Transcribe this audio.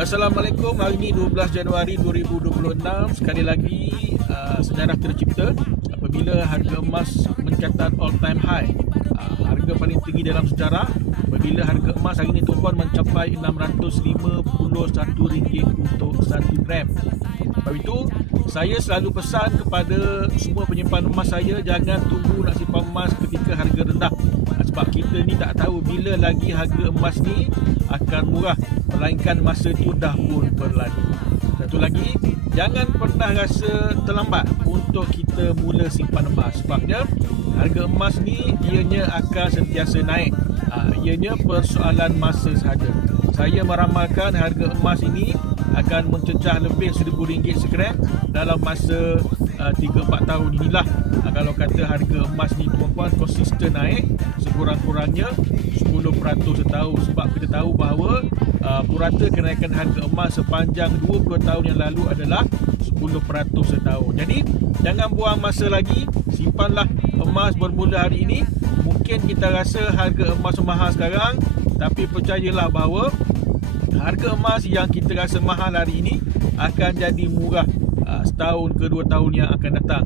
Assalamualaikum. Hari ini 12 Januari 2026. Sekali lagi sejarah tercipta apabila harga emas mencatat all time high. Harga paling tinggi dalam sejarah apabila harga emas hari ini tuan mencapai RM651 untuk 1 gram. Sebab itu saya selalu pesan kepada semua penyimpan emas saya, jangan tunggu nak simpan emas ketika harga rendah. Sebab kita ni tak tahu bila lagi harga emas ni akan murah, melainkan masa tu dah pun berlalu. Satu lagi, jangan pernah rasa terlambat untuk kita mula simpan emas. Sebabnya harga emas ni ianya akan sentiasa naik. Ianya persoalan masa sahaja. Saya meramalkan harga emas ini akan mencecah lebih RM1,000 segram dalam masa 3-4 tahun inilah. Kalau kata harga emas ni tuan-tuan konsisten naik sekurang-kurangnya 10% setahun. Sebab kita tahu bahawa purata kenaikan harga emas sepanjang 20 tahun yang lalu adalah 10% setahun. Jadi jangan buang masa lagi, simpanlah emas bermula hari ini. Mungkin kita rasa harga emas mahal sekarang, tapi percayalah bahawa harga emas yang kita rasa mahal hari ini akan jadi murah setahun ke 2 tahun yang akan datang.